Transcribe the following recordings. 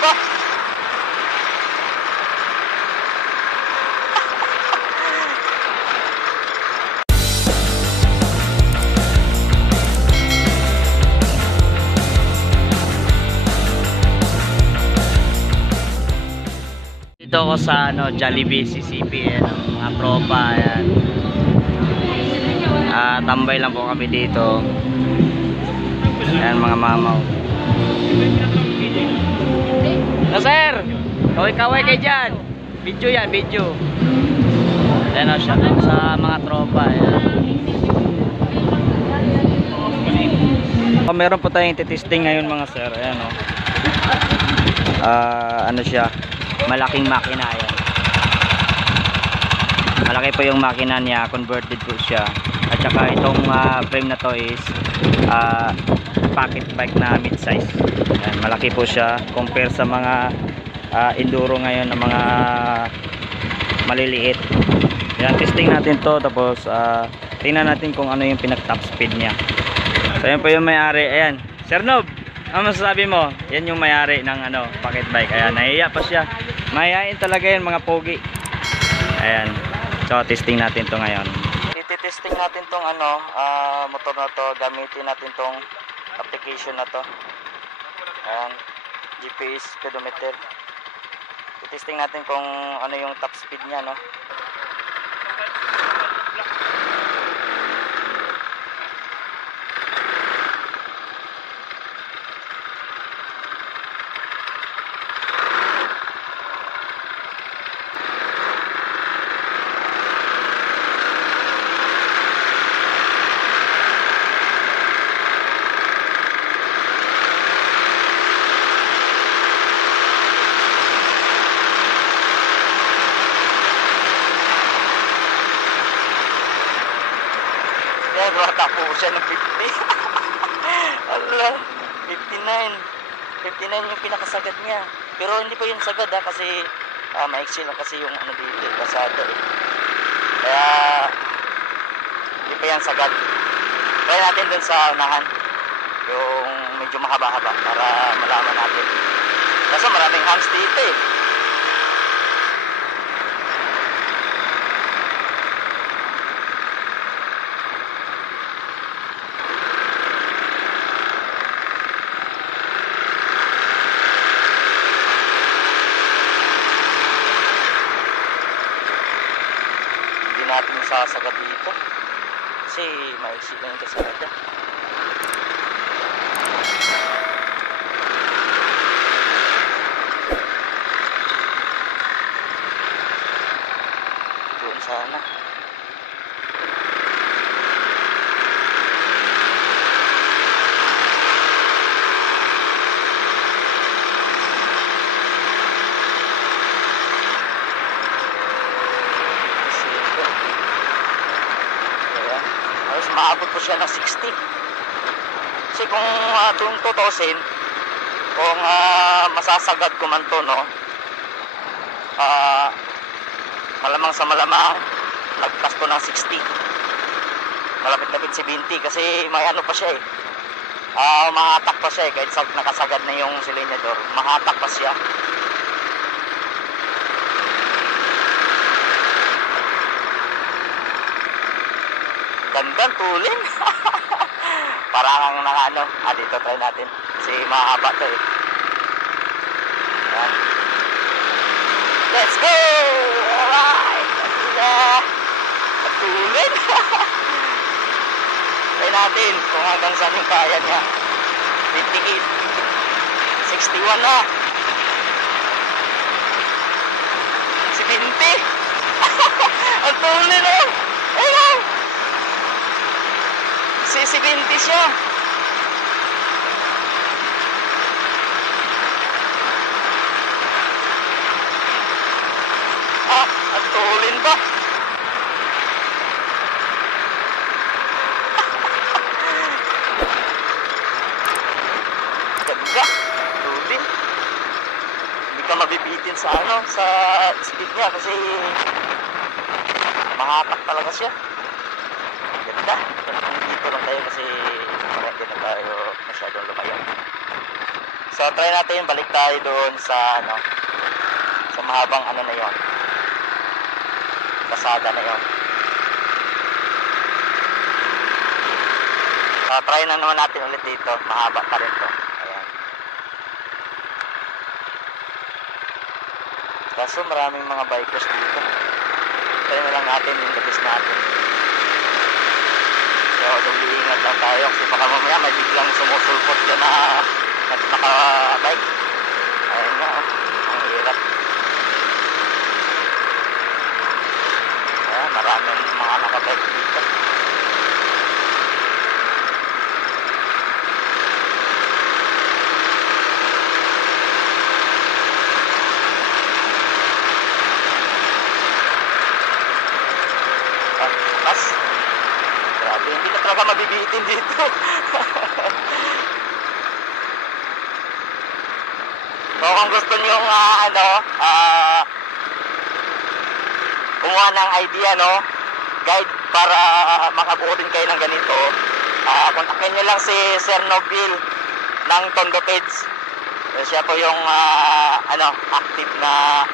ba? Dito ako sa Jollibee CCP, mga tropa, ayan. Tambay lang po kami dito. Ayan mga mamaw. Sir, kaway-kaway kayo dyan. Video yan, video. Ayan o, shout out sa mga tropa, ayan. Meron po tayong testing ngayon mga sir. Ayan o. Ano siya, malaking makina yan. Malaki po yung makina niya, converted po siya. At saka itong frame na to is pocket bike na mid-size. Malaki po siya compare sa mga enduro ngayon na mga maliliit. Yan, testing natin to, tapos tingnan natin kung ano yung pinag-top speed niya. So yan po yung may-ari. Ayan, Sir Nob, ano masasabi mo? Yan yung may-ari ng pocket bike. Ayan, nahiya pa siya. Mahihain talaga yan mga pogi. Ayan, so testing natin to ngayon. Ititesting natin tong motor na to. Gamitin natin tong application na to. Ayan, GPS speedometer. Itesting natin kung ano yung top speed niya, no? Yan, matapo siya ng 50. Allah, 59 yung pinakasagad niya. Pero hindi pa yung sagad kasi maiksi lang kasi yung dito, pasado eh. Kaya hindi pa yan sagad. Try natin dun sa unahan, yung medyo mahaba-haba para malaman natin. Kasi maraming hams dito eh. Natin sasagad dito kasi maiksi lang yung kasagada. Doon sana. Maabot po siya ng 60. Kasi kung itong 2,000, kung masasagad ko man to, no, malamang sa malamang lagpas to ng 60. Malapit-lapit 70 kasi may pa siya eh. Mahatak pa siya eh. Kahit nakasagad na yung silinyador, mahatak pa siya. Gandang tulin. Parang dito try natin kasi mahaba to eh. Ayan. Let's go! Alright! Tulin. Try natin kung hanggang saan yung kaya niya. 58 61 na 70. Ang tulin oh. Ayun, 70 siya. At tulin ba? Ganda, tulin. Hindi ka mabibitin sa sa speed niya kasi mahatak talaga siya. Ganda. Dito lang tayo kasi hindi na tayo masyadong lumayan. So try natin, balik tayo doon sa ano, sa mahabang ano na yon, kasada na yon. Try na naman natin ulit dito, mahaba pa rin to. Ayan. Kaso maraming mga bikers dito. Try na lang natin yung labis natin. So ingat lang tayo kasi baka mamaya may biglang sumusulpot dyan na naka-bike. Ayun nga, ang hirap. Ayan, maraming mga naka-bike dito. Mas grabe, hindi ka talaga mabibitin dito. So kung gusto nyo kumuha ng idea, no, guide para makabuo din kayo ng ganito, kontakin nyo lang si Sir Nobil ng Tondo Page. Siya po yung active na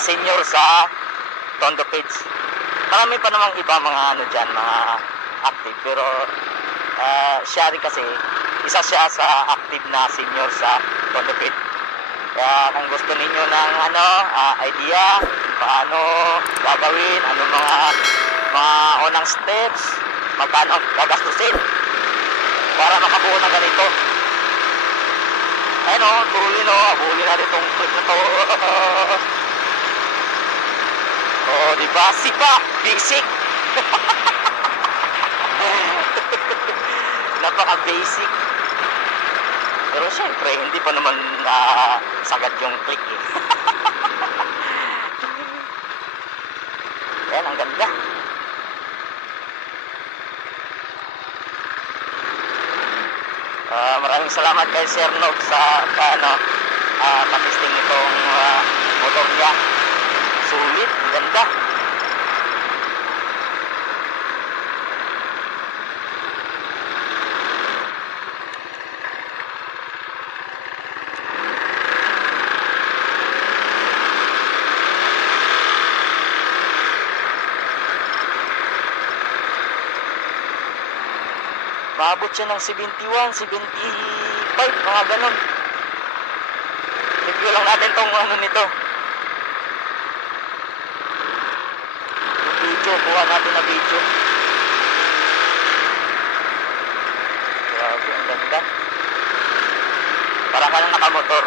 senior sa Tondo Page. Marami pa namang iba mga dyan, mga active, pero siya rin kasi isa siya sa active na senior sa Tondo Page. Kaya kung gusto ninyo ng idea paano gagawin, ano mga unang steps, magkano gagastusin para makabuo ng ganito, ayun o, tuloy no, abuli natin itong clip na to. Oh, diba? Sipa, basic. Napaka basic. Pero syempre, hindi pa naman sagad yung click eh. Ayan, ang ganda. Maraming salamat kay Sir Nog sa patisting itong motor niya. Sulit, ganda. Maabot siya ng 71, 75, mga ganun. Review lang natin tong nito. Video, kuha natin na video. Grabe, ang ganda. Para ka lang nakamotor.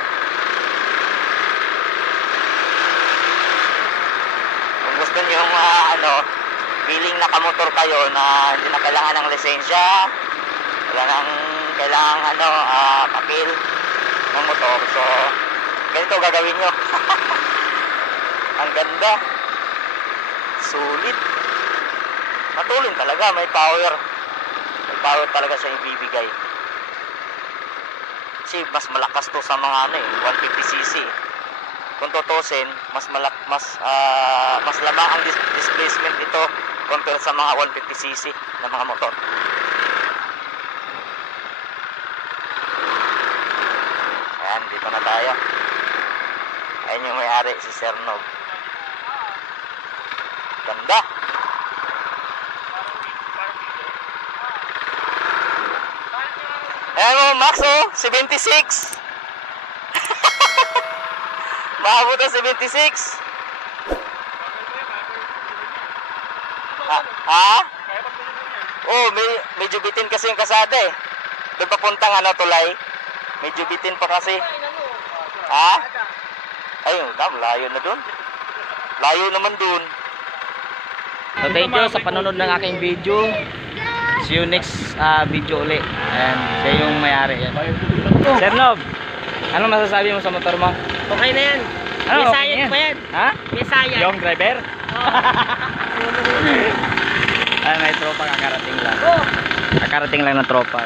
Kung gusto nyo yung feeling nakamotor kayo na hindi na kailangan ng lisensya, kailangan papel ng motor, so ganito gagawin nyo. Ang ganda, sulit, matulin talaga, may power talaga siya ibibigay. Kasi mas malakas to sa mga 150cc. Kung tutusin, mas labang ang displacement ito compare sa mga 150cc na mga motor. Ayan, dito na tayo. Ayan yung may-ari, si Sir Nog. Ganda. Ayan mo, Max, 76. Maabot na 76. Ha? Oh, medyo bitin kasi yung kasada eh. Doon papuntang tulay. Medyo bitin pa kasi. Ha? Ayun, layo na doon. Layo naman doon. So thank you sa panonood ng aking video. See you next video ulit. Ayan, siya yung may-ari. Sir Nob, ano masasabi mo sa motor mo? Okay na yan. Ano, May okay sayad yan? pa yan. Ha? May sayad. Yung driver? Oo. Ay, may tropa kakarating lang. Oh. Kakarating lang ng tropa.